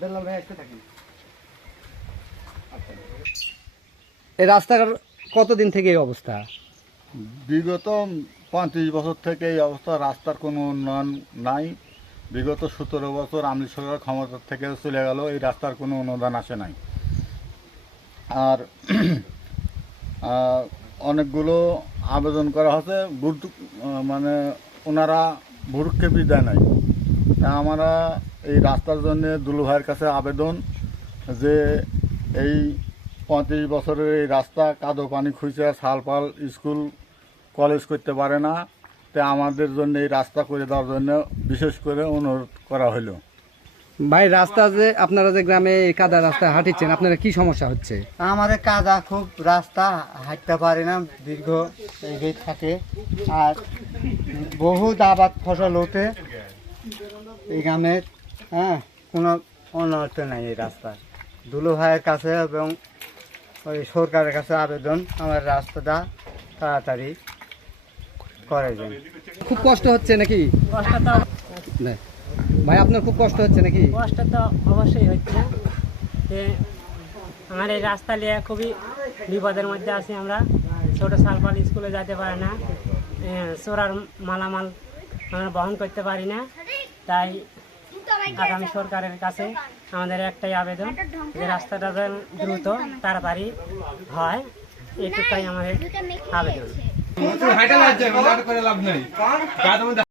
বেলাল ভাই একটু থাকেন। এই রাস্তার কতদিন থেকে এই অবস্থা? বিগত 35 বছর থেকে এই অবস্থা, রাস্তার কোনো উন্নয়ন নাই। বিগত 17 বছর আওয়ামী লীগ সরকার ক্ষমতা থেকে চলে গেল, এই রাস্তার কোনো অনুদান আসে নাই। আর অনেকগুলো আবেদন করা হচ্ছে, মানে ওনারা ভুরুক্ষেপই দেয় নাই। তা আমরা এই রাস্তার জন্য দুলু ভাইয়ের কাছে আবেদন যে এই 35 বছরের এই রাস্তা কাদো পানি খুঁজে সালপাল স্কুল কলেজ করতে পারে না, তা আমাদের জন্য এই রাস্তা করে দেওয়ার জন্য বিশেষ করে অনুরোধ করা হলো। ভাই রাস্তা যে আপনারা যে গ্রামে এই কাদা রাস্তায় হাঁটিচ্ছেন, আপনারা কি সমস্যা হচ্ছে? আমাদের কাদা খুব, রাস্তা হাঁটতে পারে না, দীর্ঘ এই থাকে। আর বহুত আবাদ ফসল হতে এই গ্রামের, কোনো উন্নত নাই এই রাস্তা। দুলু ভাইয়ের কাছে এবং ওই সরকারের কাছে আবেদন আমার রাস্তাটা তাড়াতাড়ি করে দেন। খুব কষ্ট হচ্ছে নাকি? কষ্ট তো না। ভাই আপনার খুব কষ্ট হচ্ছে নাকি? কষ্ট তো অবশ্যই হচ্ছে যে আমার এই রাস্তা নিয়ে খুবই বিপদের মধ্যে আছি আমরা। ছোটো সালপাল স্কুলে যেতে পারে না, চোরার মালামাল আমরা বহন করতে পারি না। তাই আগামী সরকারের কাছে আমাদের একটাই আবেদন যে রাস্তাটা যেন দ্রুত তাড়াতাড়ি হয়, এটুকাই আমাদের আবেদন।